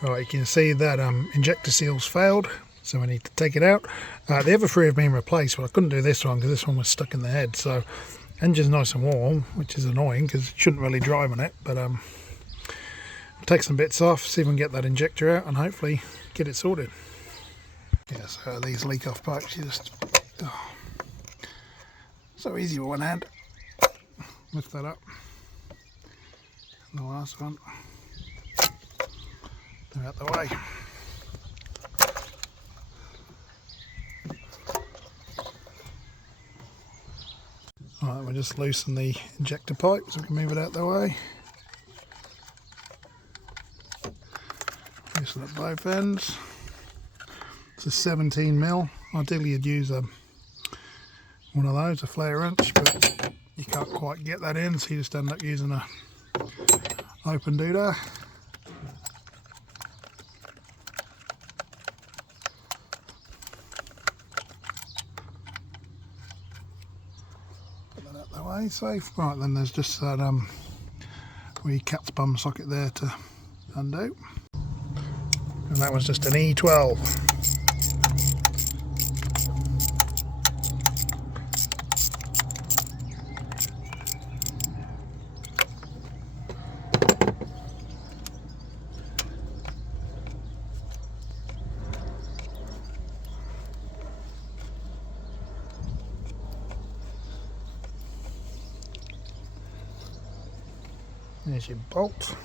Right, you can see that injector seal's failed, so we need to take it out. The other three have been replaced, but I couldn't do this one because this one was stuck in the head. So engine's nice and warm, which is annoying because it shouldn't really drive on it, but take some bits off, see if we can get that injector out and hopefully get it sorted. Yeah, so these leak off pipes, you just so easy with one hand. Lift that up. And the last one, they're out the way. Alright, we'll just loosen the injector pipe so we can move it out the way. Loosen at both ends. It's a 17mm. Ideally you'd use one of those, a flare wrench, but you can't quite get that in, so you just end up using a open doodah. Put that out the way, safe. Right, then there's just that wee cat's bum socket there to undo. And that was just an E12. There's your bolt.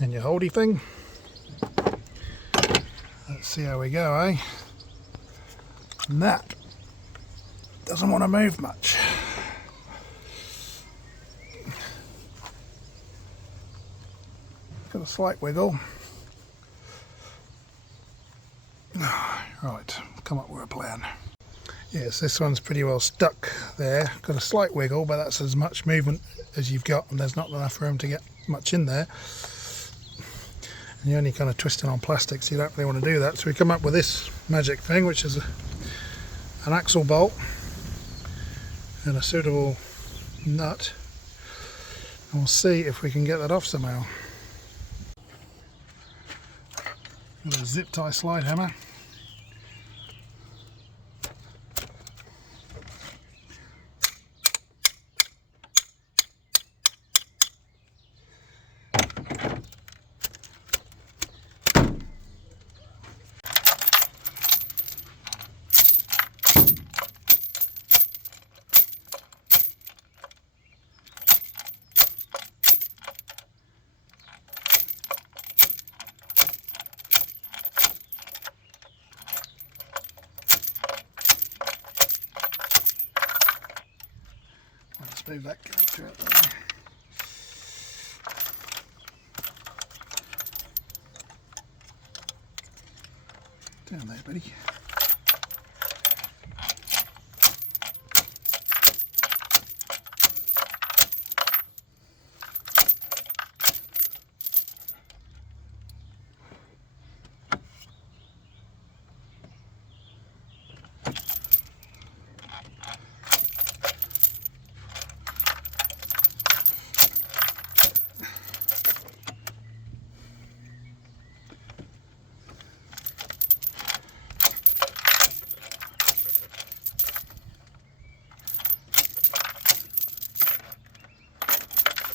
And your holdy thing. Let's see how we go, eh? And that doesn't want to move much. Got a slight wiggle. Right, come up with a plan. Yes, this one's pretty well stuck there. Got a slight wiggle, but that's as much movement as you've got, and there's not enough room to get much in there. And you're only kind of twisting on plastic, so you don't really want to do that. So we come up with this magic thing, which is an axle bolt and a suitable nut. And we'll see if we can get that off somehow. Got a zip tie slide hammer. Move that connector out there. Down there, buddy.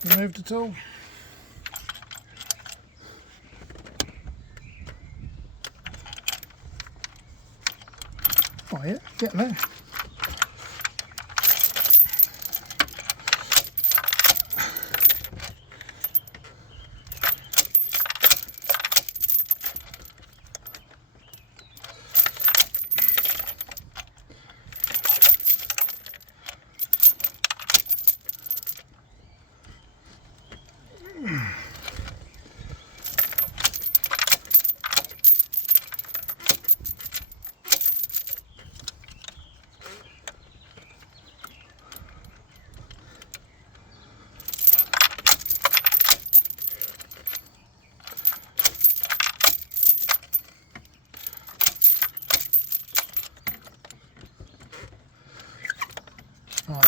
You moved at all? Oh yeah, getting there.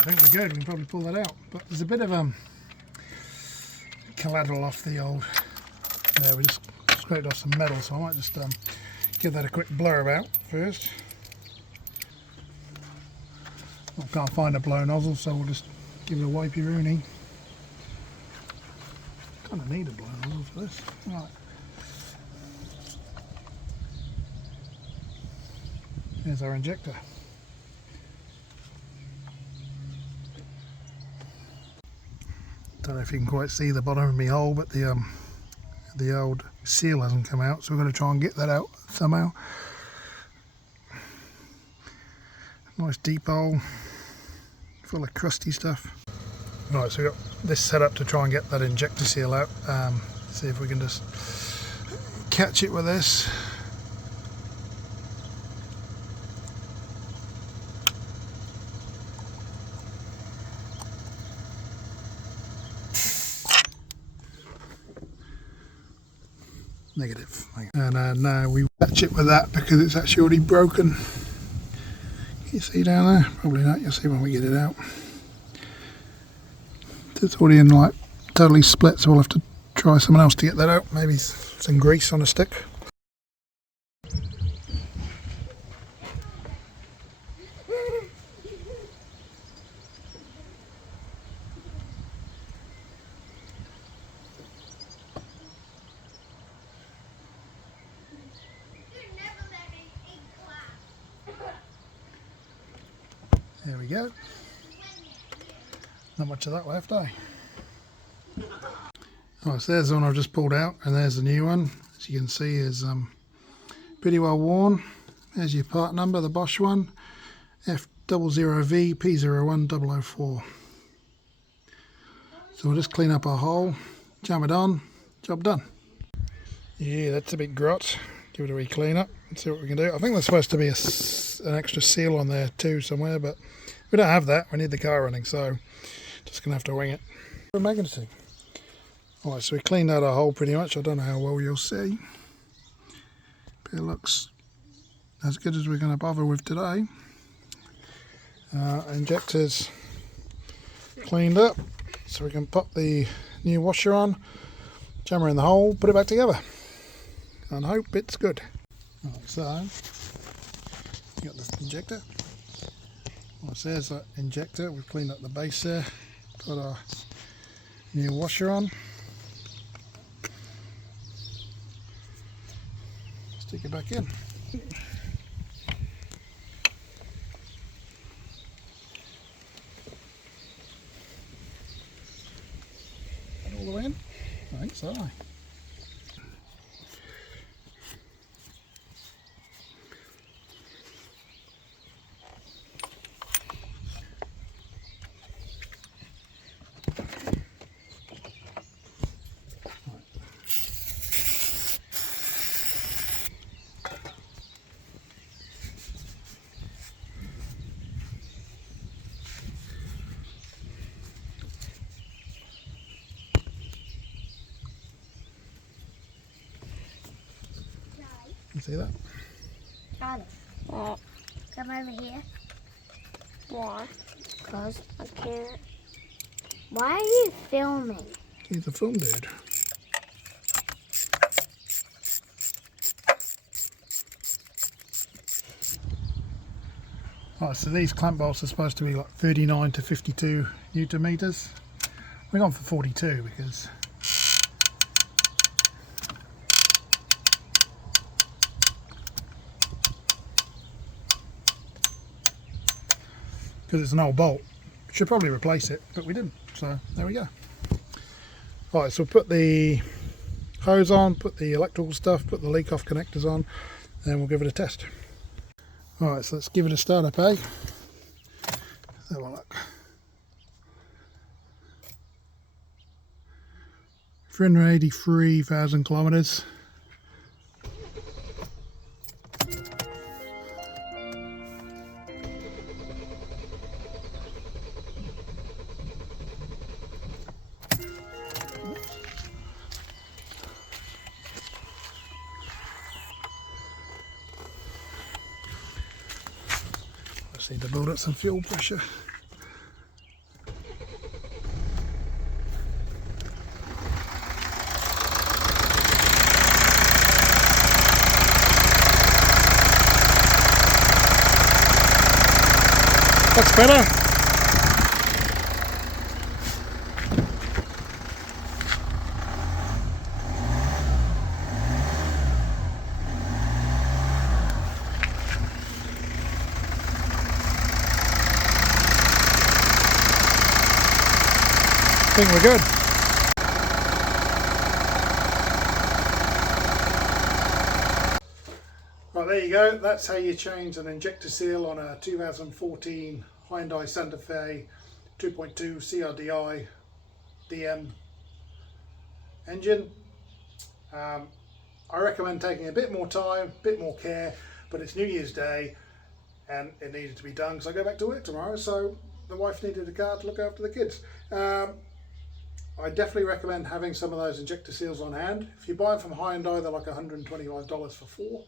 think we're good. We can probably pull that out. But there's a bit of collateral off the old. There, we just scraped off some metal, so I might just give that a quick blur about first. I can't find a blow nozzle, so we'll just give it a wipey rooney. Kind of need a blow nozzle for this. Right. Here's our injector. Don't know if you can quite see the bottom of my hole, but the old seal hasn't come out, so we're going to try and get that out somehow. Nice deep hole, full of crusty stuff. Right, so we've got this set up to try and get that injector seal out. See if we can just catch it with this. Negative. And now we catch it with that because it's actually already broken. Can you see down there? Probably not. You'll see when we get it out. It's already in like totally split, so we'll have to try someone else to get that out. Maybe some grease on a stick. There we go. Not much of that left, eh? Right, so there's the one I've just pulled out, and there's the new one. As you can see, is pretty well worn. There's your part number, the Bosch one, F00V P01004. So we'll just clean up our hole, jam it on, job done. Yeah, that's a bit grot. Give it a wee clean up and see what we can do. I think there's supposed to be an extra seal on there too somewhere, but we don't have that. We need the car running, so just gonna have to wing it. For magneting. Alright, so we cleaned out our hole pretty much. I don't know how well you'll see, but it looks as good as we're going to bother with today. Injectors cleaned up, so we can pop the new washer on, jam her in the hole, put it back together, and hope it's good. Right, so you got the injector. Well, so there's that injector. We've cleaned up the base there, put our new washer on, stick it back in. All the way in? I think so. You see that? Charlie, come over here. Why? Because I can't. Why are you filming? He's a film dude. Right, so these clamp bolts are supposed to be like 39 to 52 Newton meters. We're going for 42 because it's an old bolt. Should probably replace it, but we didn't, so there we go. Right, so we'll put the hose on, put the electrical stuff, put the leak off connectors on, and we'll give it a test. Right, so let's give it a start up, eh? Let's have a look. 383,000 kilometers. Just need to build up some fuel pressure. That's better. I think we're good. Right, there you go. That's how you change an injector seal on a 2014 Hyundai Santa Fe 2.2 CRDI DM engine. I recommend taking a bit more time, a bit more care, but it's New Year's Day and it needed to be done because I go back to work tomorrow, so the wife needed a car to look after the kids. I definitely recommend having some of those injector seals on hand. If you buy them from Hyundai, they're like $125 for 4.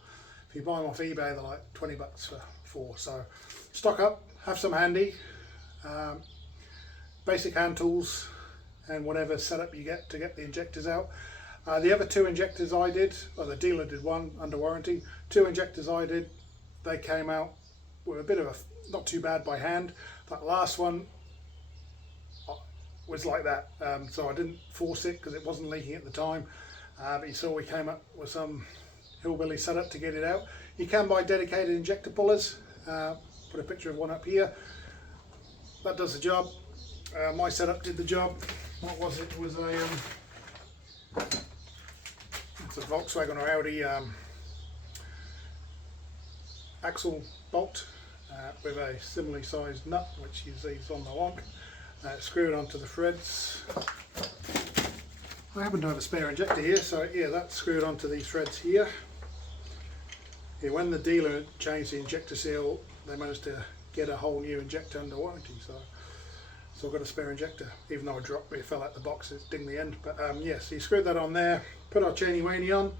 If you buy them off eBay, they're like 20 bucks for 4. So stock up, have some handy. Basic hand tools and whatever setup you get to get the injectors out. The other 2 injectors I did, well, the dealer did one under warranty. 2 injectors I did, they came out with a bit of a, not too bad by hand. That last one was like that, so I didn't force it because it wasn't leaking at the time, but you saw we came up with some hillbilly setup to get it out. You can buy dedicated injector pullers, put a picture of one up here. That does the job. My setup did the job. What was it? It was a it's a Volkswagen or Audi axle bolt with a similarly sized nut, which you see is on the lock. Screw it onto the threads. I happen to have a spare injector here, so yeah, that's screwed onto these threads here. Yeah, when the dealer changed the injector seal, they managed to get a whole new injector under warranty, so I've got a spare injector. Even though it fell out the box, it's dinged the end. But yeah, so you screwed that on there, put our chainy weiny on,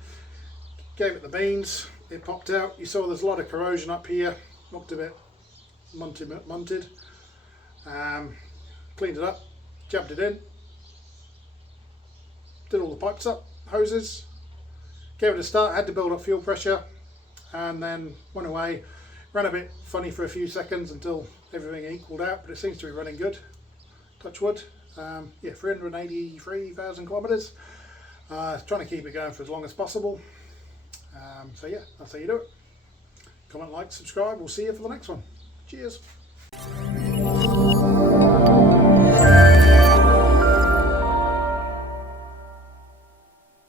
gave it the beans, it popped out. You saw there's a lot of corrosion up here, looked a bit munted. Cleaned it up, jabbed it in, did all the pipes up, hoses, gave it a start, had to build up fuel pressure, and then went away. Ran a bit funny for a few seconds until everything equaled out, but it seems to be running good. Touch wood. Yeah, 383,000 kilometres. Trying to keep it going for as long as possible. So yeah, that's how you do it. Comment, like, subscribe. We'll see you for the next one. Cheers.